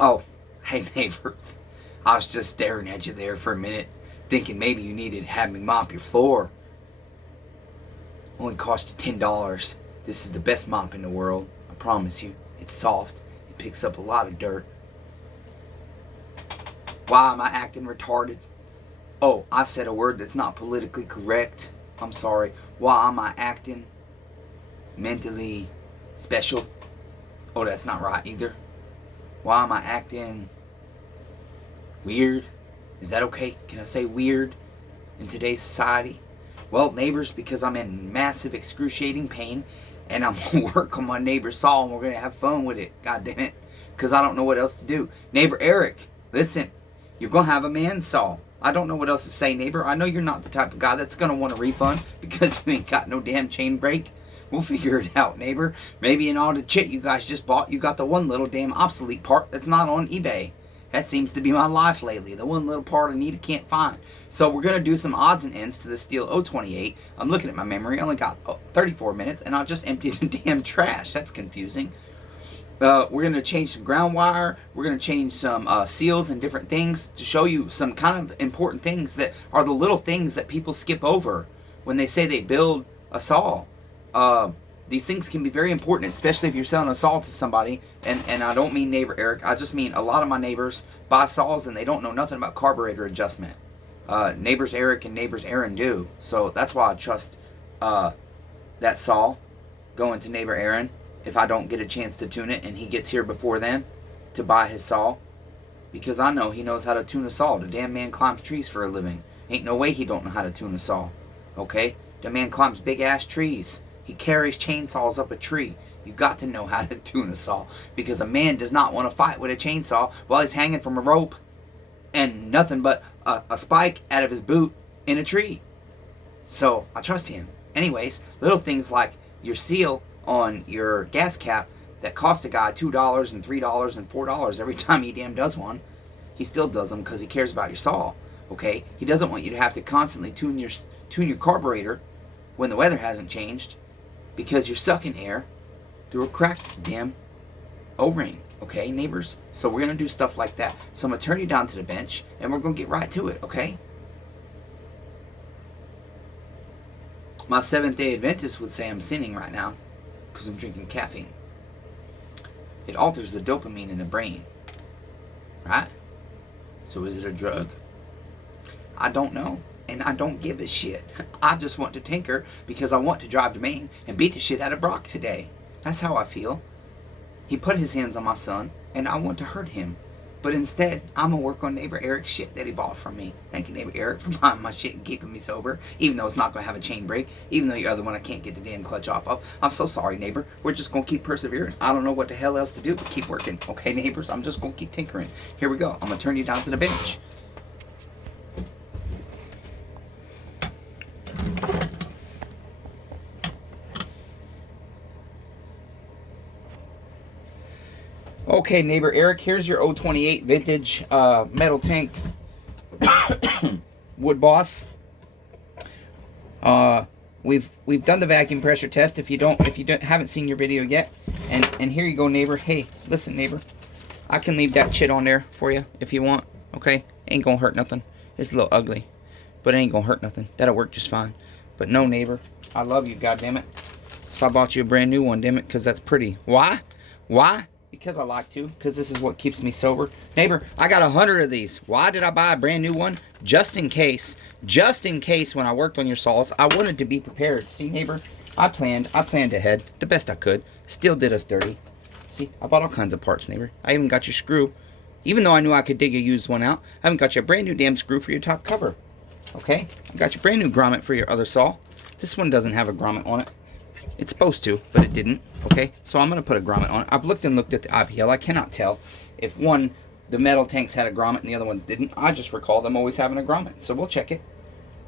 Oh, hey neighbors. I was just staring at you there for a minute, thinking maybe you needed to have me mop your floor. Only cost you $10. This is the best mop in the world. I promise you. It's soft. It picks up a lot of dirt. Why am I acting retarded? Oh, I said a word that's not politically correct. I'm sorry. Why am I acting mentally special? Oh, that's not right either. Why am I acting weird? Is that okay? Can I say weird in today's society? Well, neighbors, because I'm in massive excruciating pain and I'm going to work on my neighbor's saw and we're going to have fun with it. God damn it. Because I don't know what else to do. Neighbor Eric, listen. You're going to have a man saw. I don't know what else to say, neighbor. I know you're not the type of guy that's going to want a refund because you ain't got no damn chain brake. We'll figure it out, neighbor. Maybe in all the shit you guys just bought, you got the one little damn obsolete part that's not on eBay. That seems to be my life lately. The one little part I need, I can't find. So we're going to do some odds and ends to the Stihl 028. I'm looking at my memory. I only got 34 minutes, and I just emptied the damn trash. That's confusing. We're going to change some ground wire. We're going to change some seals and different things to show you some kind of important things that are the little things that people skip over when they say they build a saw. These things can be very important, especially if you're selling a saw to somebody. And I don't mean neighbor Eric. I just mean a lot of my neighbors buy saws and they don't know nothing about carburetor adjustment. Neighbors Eric and neighbors Aaron do. So that's why I trust that saw going to neighbor Aaron if I don't get a chance to tune it and he gets here before then to buy his saw. Because I know he knows how to tune a saw. The damn man climbs trees for a living. Ain't no way he don't know how to tune a saw. Okay? The man climbs big ass trees. He carries chainsaws up a tree. You got to know how to tune a saw. Because a man does not want to fight with a chainsaw while he's hanging from a rope and nothing but a spike out of his boot in a tree. So I trust him. Anyways, little things like your seal on your gas cap that cost a guy $2 and $3 and $4 every time he damn does one. He still does them because he cares about your saw. Okay? He doesn't want you to have to constantly tune your carburetor when the weather hasn't changed because you're sucking air through a cracked damn O-ring. Okay, neighbors? So we're going to do stuff like that. So I'm going to turn you down to the bench and we're going to get right to it, okay? My Seventh-day Adventist would say I'm sinning right now because I'm drinking caffeine. It alters the dopamine in the brain, right? So is it a drug? I don't know, and I don't give a shit. I just want to tinker because I want to drive to Maine and beat the shit out of Brock today. That's how I feel. He put his hands on my son, and I want to hurt him. But instead, I'm going to work on neighbor Eric's shit that he bought from me. Thank you, neighbor Eric, for buying my shit and keeping me sober, even though it's not going to have a chain brake, even though your other one I can't get the damn clutch off of. I'm so sorry, neighbor. We're just going to keep persevering. I don't know what the hell else to do but keep working. Okay, neighbors? I'm just going to keep tinkering. Here we go. I'm going to turn you down to the bench. Okay, neighbor Eric, here's your 028 vintage Metal Tank Wood Boss. We've done the vacuum pressure test. If you haven't seen your video yet, and here you go, neighbor. Hey, listen, neighbor, I can leave that shit on there for you if you want. Okay, ain't gonna hurt nothing. It's a little ugly, but it ain't gonna hurt nothing. That'll work just fine. But no, neighbor, I love you, goddammit. So I bought you a brand new one, damn it, because that's pretty. Why? Because I like to, because this is what keeps me sober. Neighbor, I got 100 of these. Why did I buy a brand new one? Just in case when I worked on your saws, I wanted to be prepared. See, neighbor, I planned ahead the best I could. Still did us dirty. See, I bought all kinds of parts, neighbor. I even got your screw. Even though I knew I could dig a used one out, I haven't got you a brand new damn screw for your top cover. Okay? I got you a brand new grommet for your other saw. This one doesn't have a grommet on it. It's supposed to, but it didn't. Okay, so I'm going to put a grommet on it. I've looked at the IPL. I cannot tell if the metal tanks had a grommet and the other ones didn't. I just recall them always having a grommet. So we'll check it.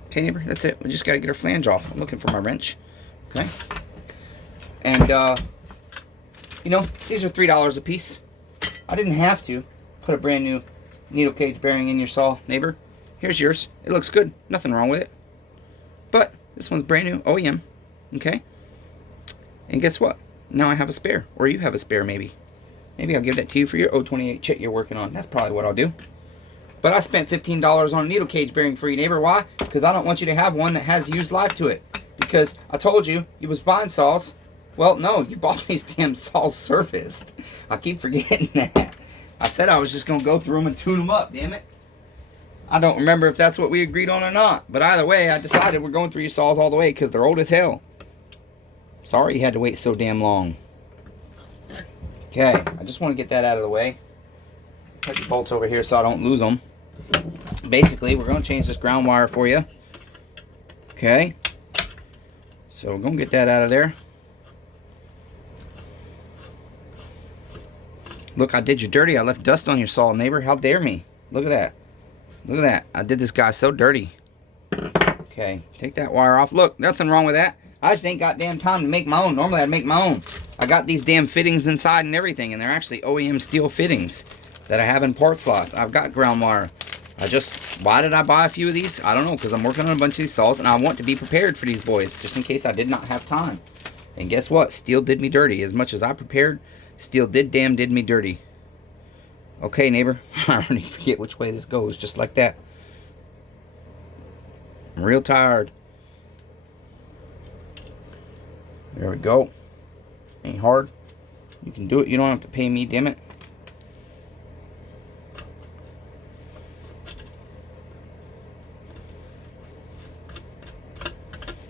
Okay, neighbor, that's it. We just got to get our flange off. I'm looking for my wrench. Okay. And, these are $3 a piece. I didn't have to put a brand new needle cage bearing in your saw, neighbor. Here's yours. It looks good. Nothing wrong with it. But this one's brand new OEM. Okay. And guess what? Now I have a spare. Or you have a spare, maybe. Maybe I'll give that to you for your 028 chit you're working on. That's probably what I'll do. But I spent $15 on a needle cage bearing for you, neighbor. Why? Because I don't want you to have one that has used life to it. Because I told you was buying saws. Well, no, you bought these damn saws serviced. I keep forgetting that. I said I was just going to go through them and tune them up, damn it. I don't remember if that's what we agreed on or not. But either way, I decided we're going through your saws all the way because they're old as hell. Sorry you had to wait so damn long. Okay, I just want to get that out of the way. Put your bolts over here so I don't lose them. Basically, we're going to change this ground wire for you. Okay. So we're going to get that out of there. Look, I did you dirty. I left dust on your saw, neighbor. How dare me? Look at that. Look at that. I did this guy so dirty. Okay, take that wire off. Look, nothing wrong with that. I just ain't got damn time to make my own. Normally I'd make my own. I got these damn fittings inside and everything, and they're actually OEM steel fittings that I have in part slots. I've got ground wire. Why did I buy a few of these? I don't know, because I'm working on a bunch of these saws, and I want to be prepared for these boys, just in case I did not have time. And guess what? Steel did me dirty. As much as I prepared, steel did me dirty. Okay, neighbor. I already forget which way this goes, just like that. I'm real tired. There we go. Ain't hard. You can do it. You don't have to pay me, damn it.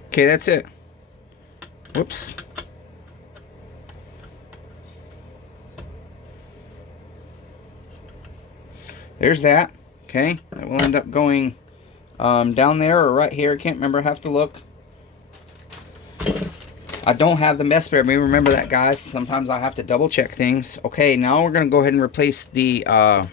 Okay, that's it. Whoops. There's that. Okay, that will end up going down there or right here. I can't remember. I have to look. I don't have the mess bearer. Remember that, guys. Sometimes I have to double check things. Okay, now we're going to go ahead and replace the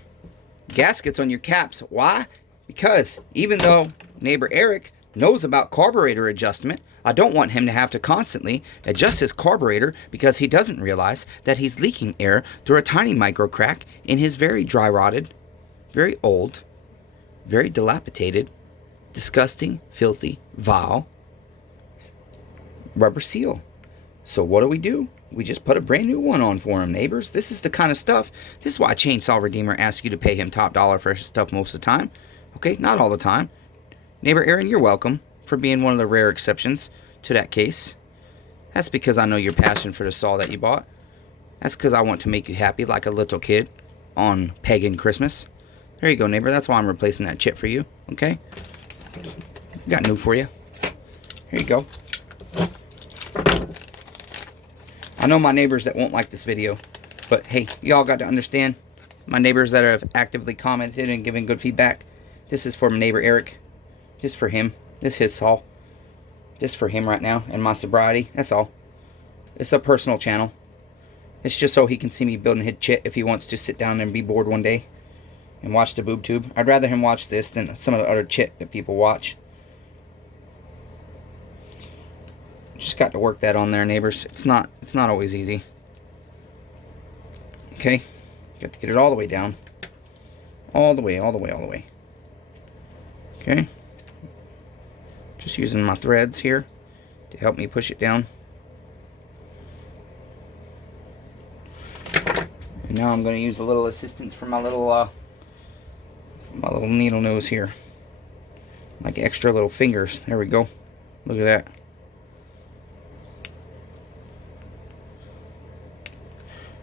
gaskets on your caps. Why? Because even though neighbor Eric knows about carburetor adjustment, I don't want him to have to constantly adjust his carburetor because he doesn't realize that he's leaking air through a tiny micro crack in his very dry rotted, very old, very dilapidated, disgusting, filthy, vile rubber seal. So what do? We just put a brand new one on for him, neighbors. This is the kind of stuff. This is why Chainsaw Redeemer asks you to pay him top dollar for his stuff most of the time. Okay, not all the time. Neighbor Aaron, you're welcome for being one of the rare exceptions to that case. That's because I know your passion for the saw that you bought. That's because I want to make you happy like a little kid on pagan Christmas. There you go, neighbor. That's why I'm replacing that chip for you. Okay? Got new for you. Here you go. I know my neighbors that won't like this video, but hey, y'all got to understand, my neighbors that have actively commented and given good feedback, this is for my neighbor Eric. Just for him. This is his saw. Just for him right now and my sobriety. That's all. It's a personal channel. It's just so he can see me building his chit if he wants to sit down and be bored one day and watch the boob tube. I'd rather him watch this than some of the other chit that people watch. Just got to work that on there, neighbors. It's not always easy. Okay, got to get it all the way down, all the way. Okay, just using my threads here to help me push it down. And now I'm going to use a little assistance from my little needle nose here, like extra little fingers. There we go. Look at that.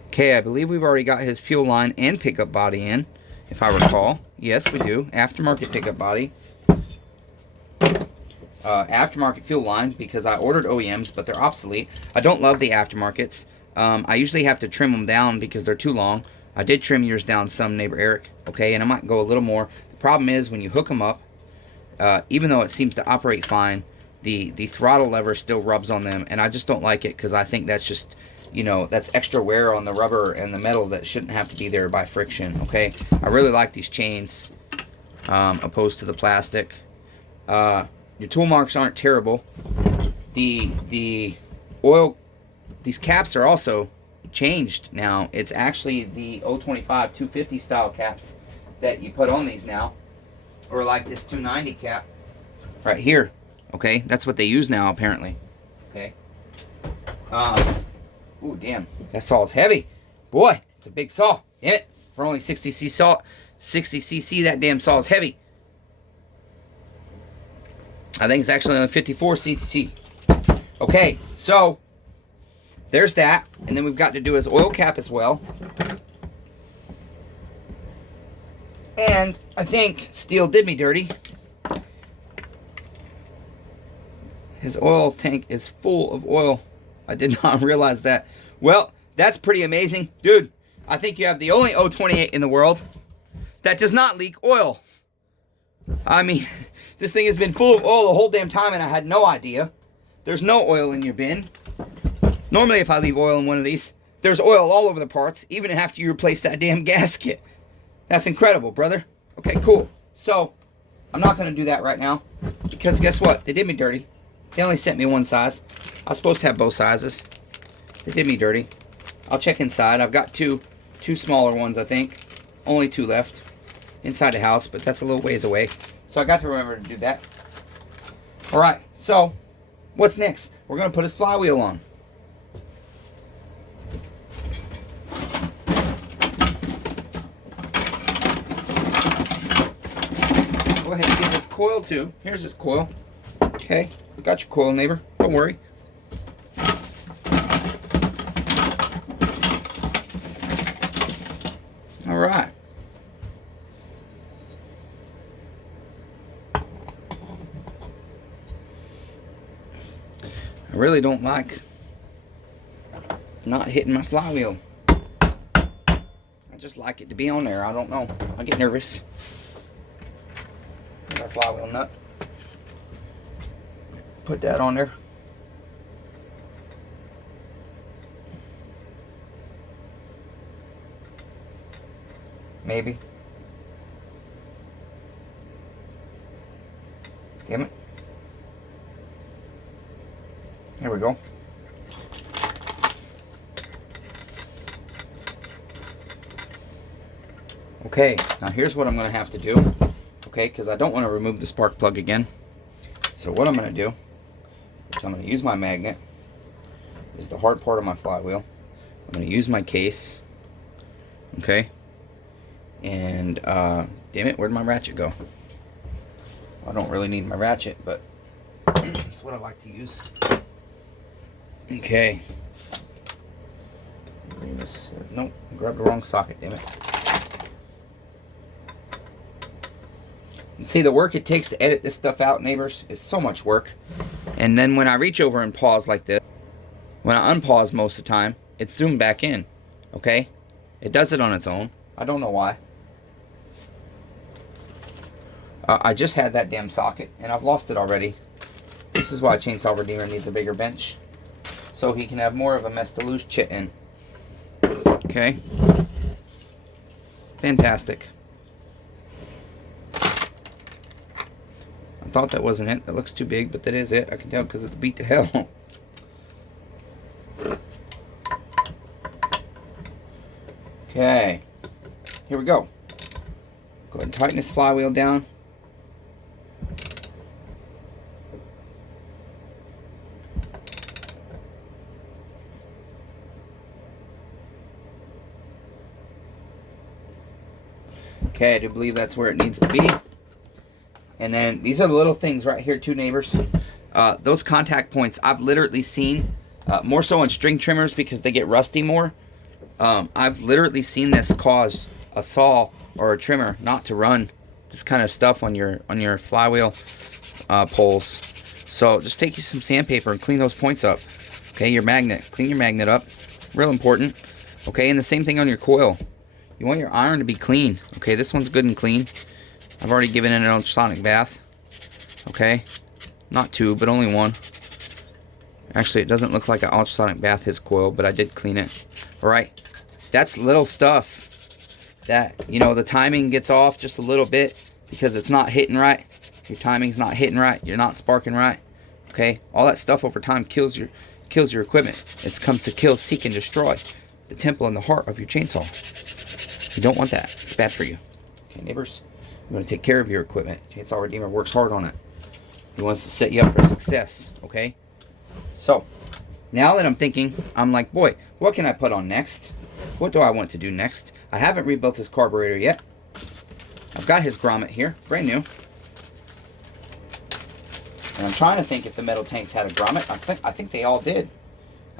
Okay, I believe we've already got his fuel line and pickup body in, if I recall. Yes, we do. Aftermarket pickup body. Aftermarket fuel line, because I ordered OEMs, but they're obsolete. I don't love the aftermarkets. I usually have to trim them down because they're too long. I did trim yours down some, neighbor Eric. Okay, and I might go a little more. The problem is when you hook them up, even though it seems to operate fine, the throttle lever still rubs on them, and I just don't like it because I think that's just, you know, that's extra wear on the rubber and the metal that shouldn't have to be there by friction. Okay, I really like these chains opposed to the plastic. Your tool marks aren't terrible. The oil, these caps are also changed now. It's actually the 025 250 style caps that you put on these now, or like this 290 cap right here. Okay, that's what they use now apparently. Okay. Ooh, damn, that saw's heavy. Boy, It's a big saw. Damn it. For only 60cc, that damn saw is heavy. I think it's actually only 54cc. Okay, so there's that. And then we've got to do his oil cap as well. And I think Stihl did me dirty. His oil tank is full of oil. I did not realize that. Well, that's pretty amazing. Dude, I think you have the only O28 in the world that does not leak oil. I mean, this thing has been full of oil the whole damn time and I had no idea. There's no oil in your bin. Normally if I leave oil in one of these, there's oil all over the parts, even after you replace that damn gasket. That's incredible, brother. Okay, cool. So, I'm not going to do that right now. Because guess what? They did me dirty. They only sent me one size. I was supposed to have both sizes. They did me dirty. I'll check inside. I've got two smaller ones, I think. Only 2 left inside the house, but that's a little ways away. So I got to remember to do that. Alright, so what's next? We're going to put his flywheel on. Go ahead and get this coil too. Here's this coil. Okay, we got your coil, neighbor. Don't worry. All right. I really don't like not hitting my flywheel. I just like it to be on there. I don't know. I get nervous. Our flywheel nut. Put that on there. Maybe. Damn it. There we go. Okay, now here's what I'm going to have to do. Okay, because I don't want to remove the spark plug again. So what I'm going to do is I'm going to use my magnet. This is the hard part of my flywheel. I'm going to use my case. Okay. And, damn it, where'd my ratchet go? I don't really need my ratchet, but that's what I like to use. Okay. Nope, grabbed the wrong socket, damn it. And see, the work it takes to edit this stuff out, neighbors, is so much work. And then when I reach over and pause like this, when I unpause most of the time, it's zoomed back in. Okay? It does it on its own. I don't know why. I just had that damn socket, and I've lost it already. This is why Chainsaw Redeemer needs a bigger bench. So he can have more of a mess to lose chit in. Okay? Fantastic. I thought that wasn't it. That looks too big, but that is it. I can tell because it's beat to hell. Okay. Here we go. Go ahead and tighten this flywheel down. Okay, I do believe that's where it needs to be. And then these are the little things right here too, neighbors. Those contact points I've literally seen, more so on string trimmers because they get rusty more. I've literally seen this cause a saw or a trimmer not to run this kind of stuff on your flywheel poles. So just take you some sandpaper and clean those points up. Okay, your magnet. Clean your magnet up. Real important. Okay, and the same thing on your coil. You want your iron to be clean. Okay, this one's good and clean. I've already given it an ultrasonic bath. Okay, not 2, but only 1. Actually, it doesn't look like an ultrasonic bath, his coil, but I did clean it. Alright, that's little stuff that, you know, the timing gets off just a little bit because it's not hitting right. Your timing's not hitting right. You're not sparking right. Okay, all that stuff over time kills your equipment. It comes to kill, seek, and destroy the temple and the heart of your chainsaw. You don't want that. It's bad for you. Okay, neighbors, you want to take care of your equipment. Chainsaw Redeemer works hard on it. He wants to set you up for success. Okay, so now that I'm thinking, I'm like, boy, what can I put on next? what do I want to do next? I haven't rebuilt his carburetor yet. I've got his grommet here, brand new. And I'm trying to think if the Metal Tanks had a grommet. I think they all did.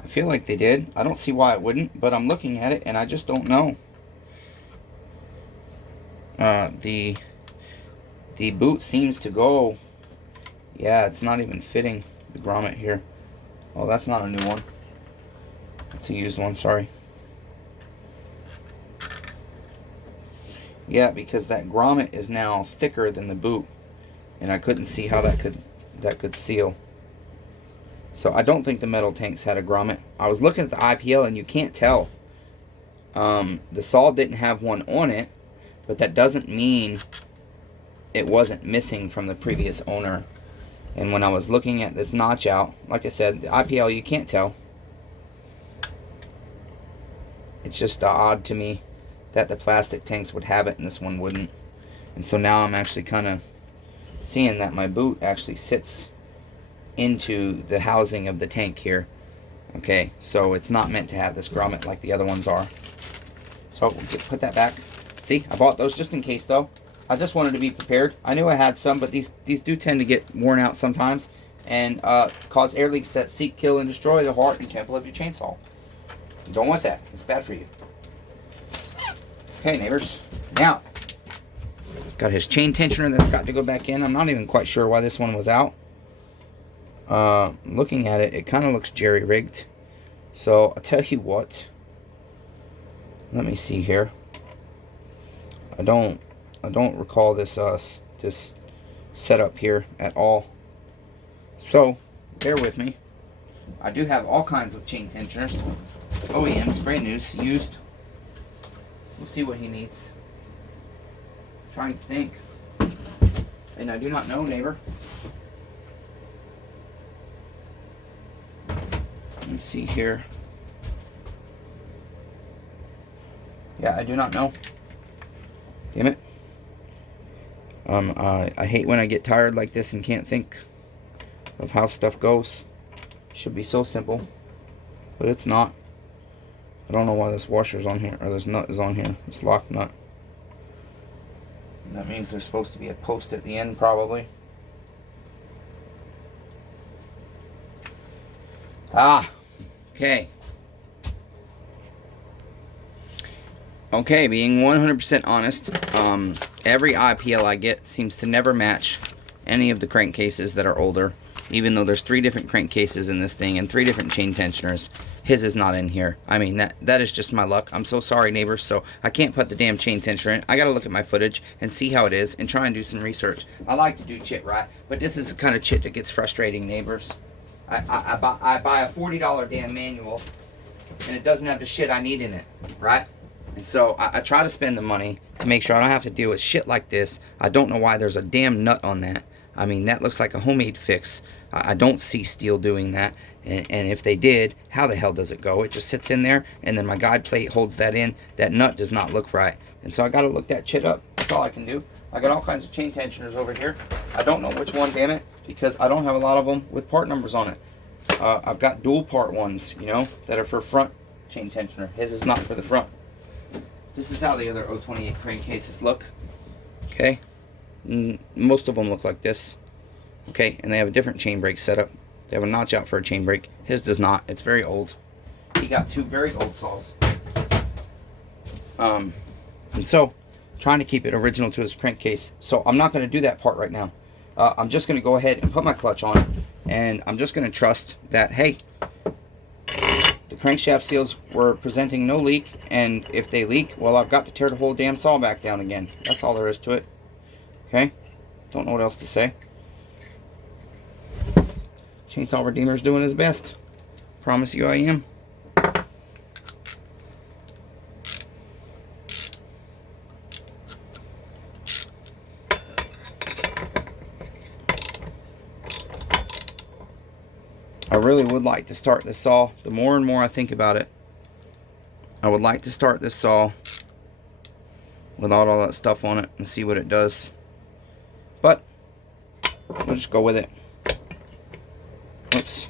I feel like they did. I don't see why it wouldn't, but I'm looking at it and I just don't know. The boot seems to go. Yeah, it's not even fitting the grommet here. Oh, that's not a new one. It's a used one, sorry. Yeah, because that grommet is now thicker than the boot, and I couldn't see how that could seal. So I don't think the Metal Tanks had a grommet. I was looking at the IPL and you can't tell. The saw didn't have one on it, but that doesn't mean it wasn't missing from the previous owner. And when I was looking at this notch out, like I said, the IPL you can't tell. It's just odd to me that the plastic tanks would have it and this one wouldn't. And so now I'm actually kind of seeing that my boot actually sits into the housing of the tank here. Okay, so it's not meant to have this grommet like the other ones are. So we'll put that back. See, I bought those just in case though. I just wanted to be prepared. I knew I had some, but these do tend to get worn out sometimes and cause air leaks that seek, kill, and destroy the heart and temple of your chainsaw. You don't want that. It's bad for you. Okay, neighbors. Now, got his chain tensioner that's got to go back in. I'm not even quite sure why this one was out. Looking at it, it kind of looks jerry-rigged. So, I'll tell you what. Let me see here. I don't recall this this setup here at all. So, bear with me. I do have all kinds of chain tensioners. OEMs, brand new, used. We'll see what he needs. Trying to think. And I do not know, neighbor. Let me see here. Yeah, I do not know. Damn it. I hate when I get tired like this and can't think of how stuff goes. Should be so simple, but it's not. I don't know why this washer's on here, or this nut is on here. This lock nut. And that means there's supposed to be a post at the end, probably. Okay. Okay, being 100% honest, every IPL I get seems to never match any of the crankcases that are older. Even though there's 3 different crankcases in this thing and 3 different chain tensioners, his is not in here. I mean, that is just my luck. I'm so sorry, neighbors. So I can't put the damn chain tensioner in. I got to look at my footage and see how it is and try and do some research. I like to do chit right, but this is the kind of chit that gets frustrating, neighbors. I buy a $40 damn manual, and it doesn't have the shit I need in it, right? And so I try to spend the money to make sure I don't have to deal with shit like this. I don't know why there's a damn nut on that. I mean, that looks like a homemade fix. I don't see Stihl doing that. And if they did, how the hell does it go? It just sits in there, and then my guide plate holds that in. That nut does not look right. And so I got to look that shit up. That's all I can do. I got all kinds of chain tensioners over here. I don't know which one, damn it, because I don't have a lot of them with part numbers on it. I've got dual part ones, you know, that are for front chain tensioner. His is not for the front. This is how the other 028 crankcases look. Okay. Most of them look like this. Okay, and they have a different chain brake setup. They have a notch out for a chain brake. His does not. It's very old. He got 2 very old saws. And so, trying to keep it original to his crankcase. So I'm not going to do that part right now. I'm just going to go ahead and put my clutch on, and I'm just going to trust that, hey, the crankshaft seals were presenting no leak, and if they leak, well, I've got to tear the whole damn saw back down again. That's all there is to it. Okay? Don't know what else to say. Chainsaw Redeemer's doing his best. Promise you I am. I really would like to start this saw. The more and more I think about it, I would like to start this saw without all that stuff on it and see what it does. But we'll just go with it. Oops.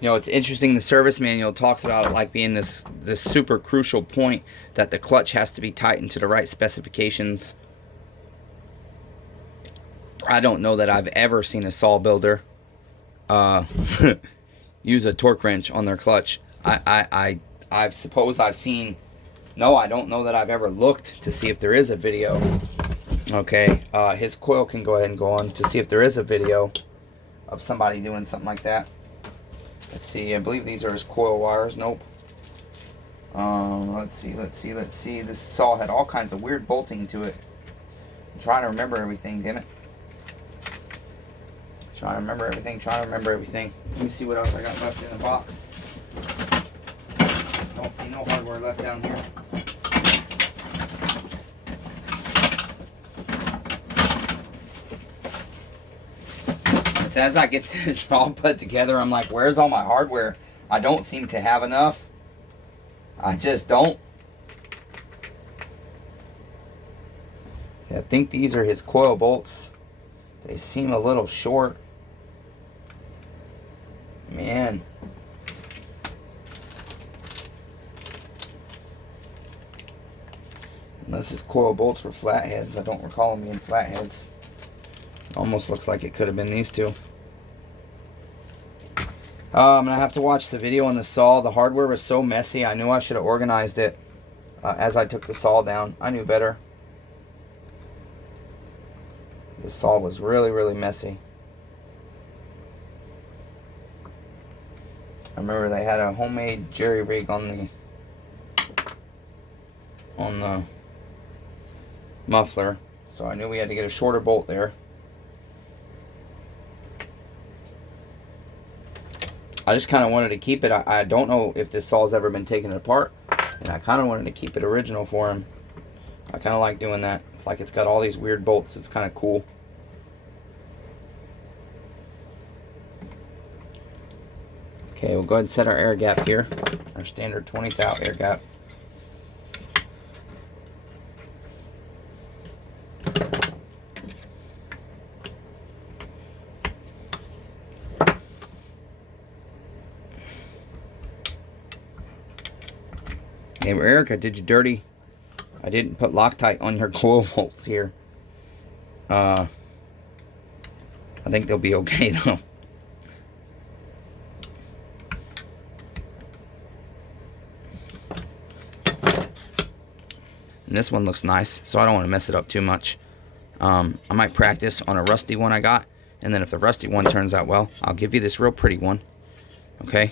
You know, it's interesting, the service manual talks about it like being this super crucial point that the clutch has to be tightened to the right specifications. I don't know that I've ever seen a saw builder use a torque wrench on their clutch. I suppose I've seen, no, I don't know that I've ever looked to see if there is a video. Okay, his coil can go ahead and go on to see if there is a video of somebody doing something like that. Let's see, I believe these are his coil wires. Nope. Let's see. This saw had all kinds of weird bolting to it. I'm trying to remember everything, damn it. Trying to remember everything. Let me see what else I got left in the box. Don't see no hardware left down here. As I get this all put together, I'm like, where's all my hardware? I don't seem to have enough. I just don't. Yeah, I think these are his coil bolts. They seem a little short. Man. Unless his coil bolts were flatheads. I don't recall them being flatheads. Almost looks like it could have been these two. I'm going to have to watch the video on the saw. The hardware was so messy. I knew I should have organized it as I took the saw down. I knew better. The saw was really, really messy. I remember they had a homemade jerry rig on the muffler. So I knew we had to get a shorter bolt there. I just kind of wanted to keep it. I don't know if this saw's ever been taken apart, and I kind of wanted to keep it original for him. I kind of like doing that. It's like it's got all these weird bolts. It's kind of cool. Okay, we'll go ahead and set our air gap here. Our standard 20 thou air gap. Hey, Eric, I did you dirty. I didn't put Loctite on your coil bolts here. I think they'll be okay though. And this one looks nice, so I don't want to mess it up too much. I might practice on a rusty one I got, and then if the rusty one turns out well, I'll give you this real pretty one. Okay?